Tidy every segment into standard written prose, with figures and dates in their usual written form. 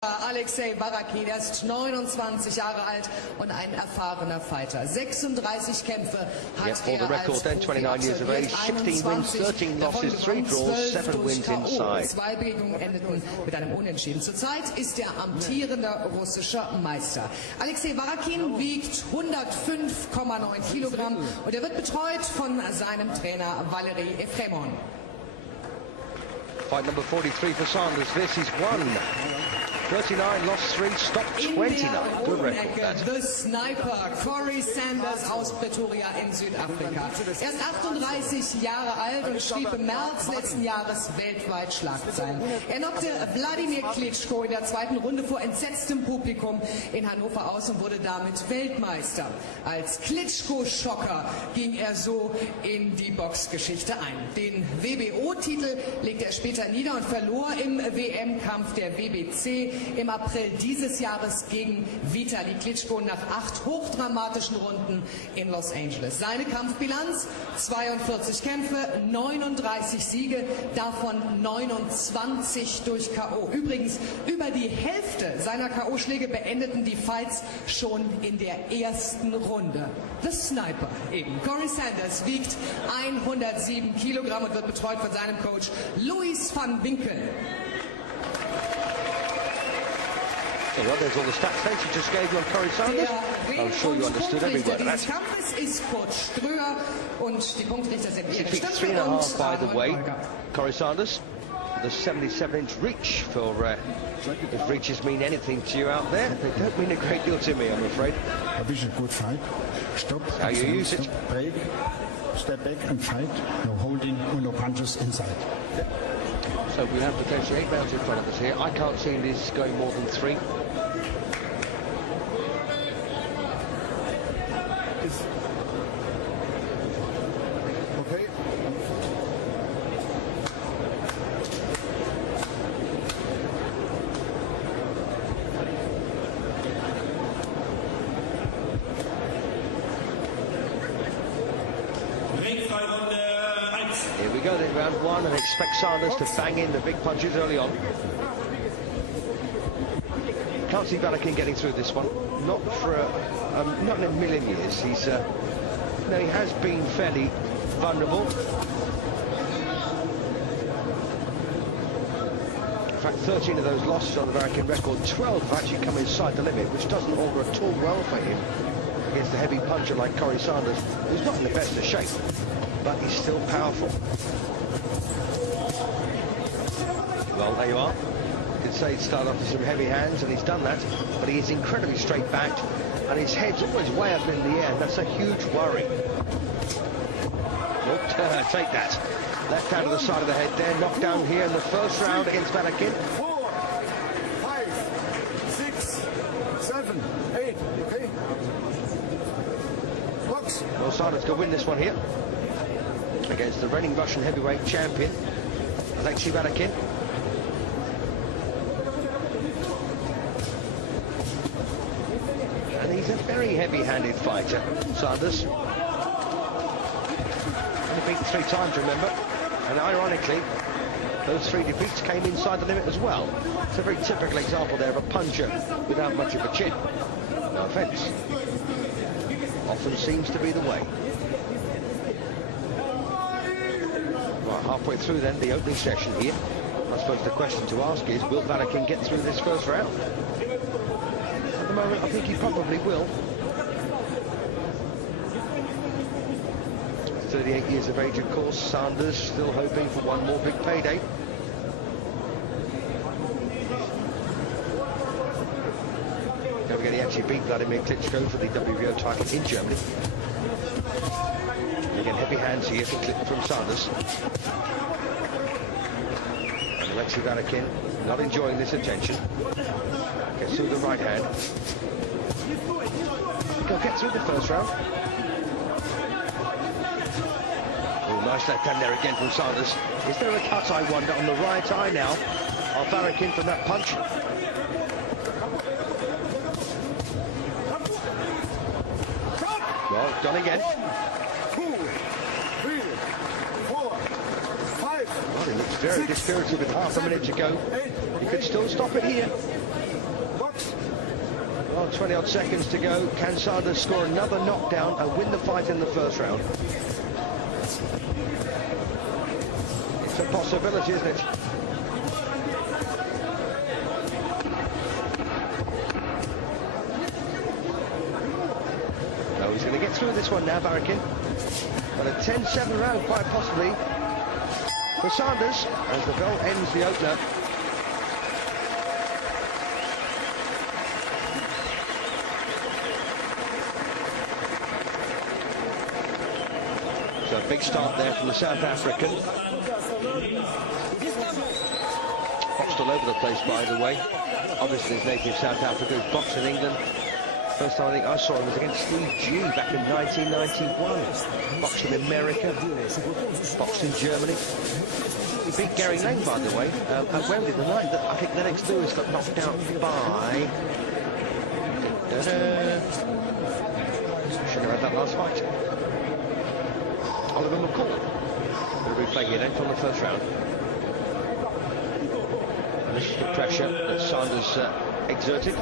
Alexei Varakin, er ist 29 Jahre alt und ein erfahrener Fighter. 36 Kämpfe hat for the record then, 29 years of age, 16 wins, 13 losses, 3 draws, 7 wins inside. 2 Begegnungen endeten mit einem Unentschieden. Zurzeit ist er amtierender russischer Meister. Alexei Varakin wiegt 105,9 Kilogramm und er wird betreut von seinem Trainer Varakin.HW.2004.12.14. Fight number 43 for Sanders. This is 39, lost 3, stopped 29. Good record, that. The Sniper, Corrie Sanders aus Pretoria in Südafrika. Er ist 38 Jahre alt und schrieb im März letzten Jahres weltweit Schlagzeilen. Er knockte Wladimir Klitschko in der 2. Runde vor entsetztem Publikum in Hannover aus und wurde damit Weltmeister. Als Klitschko-Schocker ging er so in die Boxgeschichte ein. Den WBO-Titel legte er später nieder und verlor im WM-Kampf der WBC im April dieses Jahres gegen Vitali Klitschko nach 8 hochdramatischen Runden in Los Angeles. Seine Kampfbilanz: 42 Kämpfe, 39 Siege, davon 29 durch K.O. Übrigens, über die Hälfte seiner K.O.-Schläge beendeten die Fights schon in der ersten Runde. The Sniper eben. Corrie Sanders wiegt 107 Kilogramm und wird betreut von seinem Coach Louis van Winkel. Well, there's all the stats then she just gave you on Corrie Sanders. I'm sure you understood every word of that. Kampfes ist Kurt Ströer und die Punktrichter sind She feet 3.5 by the way. Corrie Sanders with a 77-inch reach for if reaches mean anything to you out there. They don't mean a great deal to me, I'm afraid. A vision, good fight. Stop. How you use it. Break. Step back and fight. No holding or no punches inside. So we have potentially 8 rounds in front of us here. I can't see this going more than 3. Okay. Here we go then, round 1, and expect Sanders to bang in the big punches early on. Can't see Varakin getting through this one. Not for not in a million years. He's no, he has been fairly vulnerable. In fact, 13 of those losses on the Varakin record, 12 have actually come inside the limit, which doesn't augur at all well for him against a heavy puncher like Corrie Sanders, who's not in the best of shape, but he's still powerful. Well, there you are. You could say he'd start off with some heavy hands, and he's done that, but he is incredibly straight-backed, and his head's always way up in the air, and that's a huge worry. Oh, take that. Left hand to the side of the head there, knocked down here in the first round against Varakin. 4, 5, 6, 7, 8, okay? Box. Well, Sanders could win this one here against the reigning Russian heavyweight champion, Alexei Varakin. And he's a very heavy-handed fighter, Sanders. Only beaten 3 times, remember? And ironically, those 3 defeats came inside the limit as well. It's a very typical example there of a puncher without much of a chin. No offence. Often seems to be the way. Right, halfway through then, the opening session here. I suppose the question to ask is, will Varakin get through this first round? At the moment, I think he probably will. 38 years of age, of course. Sanders still hoping for one more big payday. Don't forget he actually beat Vladimir Klitschko for the WBO title in Germany. Again, heavy hands here from Sanders. And Alexei Varakin not enjoying this attention. Gets through the right hand. He'll get through the first round. Oh, nice left hand there again from Sanders. Is there a cut, I wonder, on the right eye now of Varakin from that punch? Well, done again. 1, 2, 3, 4, 5. Well, he looks very dispirited with half a minute to go. He could still stop it here. Well, 20-odd seconds to go. Can Sanders score another knockdown and win the fight in the first round? It's a possibility, isn't it? No, he's going to get through this one now, Varakin. But a 10-7 round, quite possibly, for Sanders, as the bell ends the opener. So a big start there from the South African. Boxed all over the place, by the way. Obviously, his native South Africa, who's boxed in England. First time I think I saw him was against Steve G back in 1991. Boxed in America, boxed in Germany. He beat Gary Lane, by the way, at Wembley the night that I think Lennox Lewis got knocked out by... Should have had that last fight. Oliver McCall. Going to replay here then from the first round. And this is the pressure that Sanders exerted.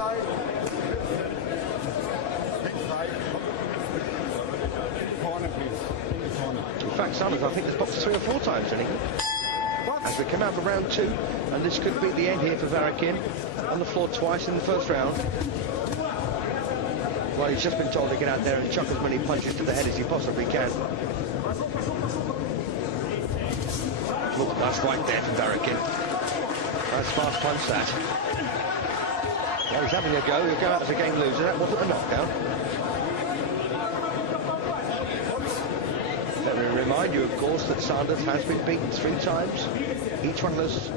In fact, Sanders, I think, has boxed 3 or 4 times, didn't he? As we come out for round 2, and this could be the end here for Varakin. On the floor twice in the first round. Well, he's just been told to get out there and chuck as many punches to the head as he possibly can. Look, nice right there from Varakin. Nice fast punch, that. Well, he's having a go. He'll go out as a game loser. That wasn't a knockdown. Let me remind you, of course, that Sanders has been beaten 3 times. Each one of those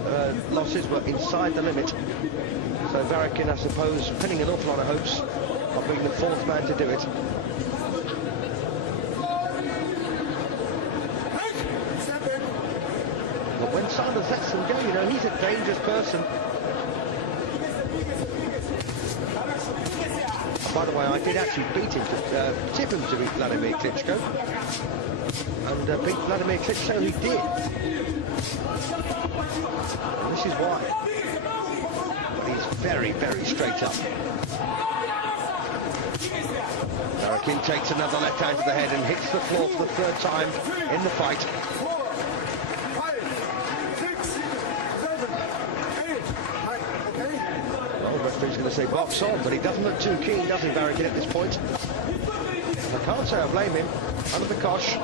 losses were inside the limit. So Varakin, I suppose, pinning an awful lot of hopes of being the 4th man to do it. But when Sanders lets them go, you know, he's a dangerous person. By the way, I did actually beat him, tip him to beat Vladimir Klitschko. And beat Vladimir Klitschko, he did. And this is why. But he's very, very straight up. Varakin takes another left hand to the head and hits the floor for the 3rd time in the fight. Well, the referee's going to say box on, but he doesn't look too keen, does he, Varakin, at this point? And I can't say I blame him. Under the cosh.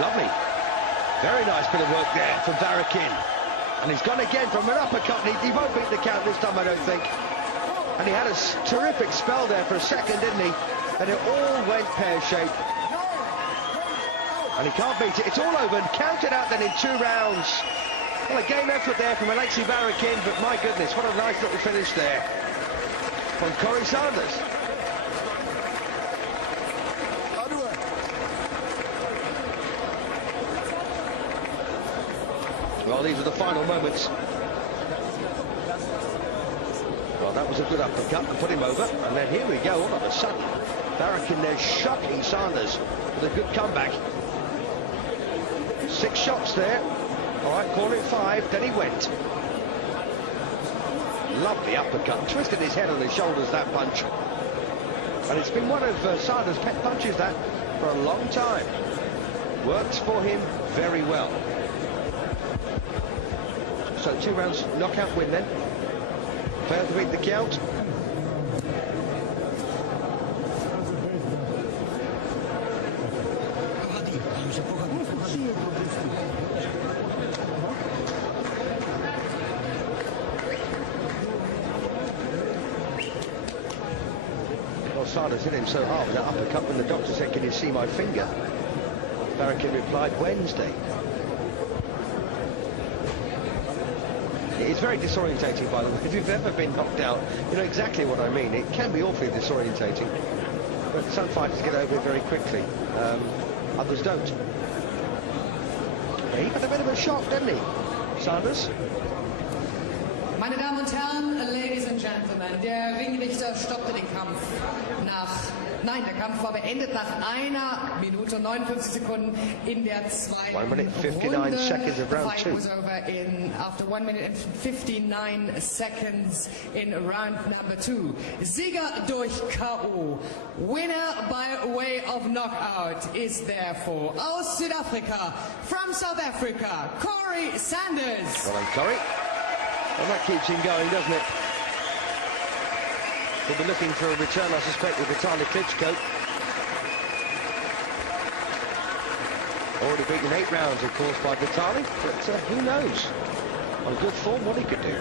Lovely. Very nice bit of work there from Varakin. And he's gone again from an uppercut. He won't beat the count this time, I don't think. And he had a terrific spell there for a second, didn't he? And it all went pear-shaped. And he can't beat it. It's all over and counted out then in 2 rounds. Well, a game effort there from Alexei Varakin, but my goodness, what a nice little finish there from Corrie Sanders. Well, these are the final moments. Well, that was a good uppercut to put him over. And then here we go, all of a sudden. Varakin there shocking Sanders with a good comeback. 6 shots there. All right, call it 5. Then he went. Lovely uppercut. Twisted his head on his shoulders, that punch. And it's been one of Sanders' pet punches, that, for a long time. Works for him very well. So 2 rounds knockout win then. Failed to beat the count. Well, Sanders hit him so hard with that uppercut when the doctor said, "Can you see my finger?" Varakin replied, "Wednesday." It's very disorientating, by the way. If you've ever been knocked out, you know exactly what I mean. It can be awfully disorientating. But some fighters get over it very quickly. Others don't. He got a bit of a shock, didn't he, Sanders? Meine Damen und Herren, ladies and gentlemen. gentlemen, der Ringrichter stoppte den Kampf der Kampf war beendet nach 1 Minute und 59 Sekunden in der zweiten 1 minute 59 seconds of round 2. The fight was over after 1 minute and 59 seconds in round number 2. Sieger durch K.O. Winner by way of knockout is therefore aus Südafrika, from South Africa, Corrie Sanders. Well done, Corrie. Well, that keeps him going, doesn't it? He'll be looking for a return, I suspect, with Vitaly Klitschko. Already beaten 8 rounds, of course, by Vitaly, but who knows? On good form, what he could do.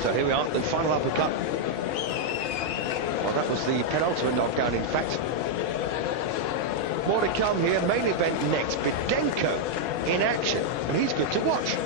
So here we are, the final uppercut. Well, that was the penultimate knockdown, in fact. More to come here. Main event next. Bidenko in action, and he's good to watch.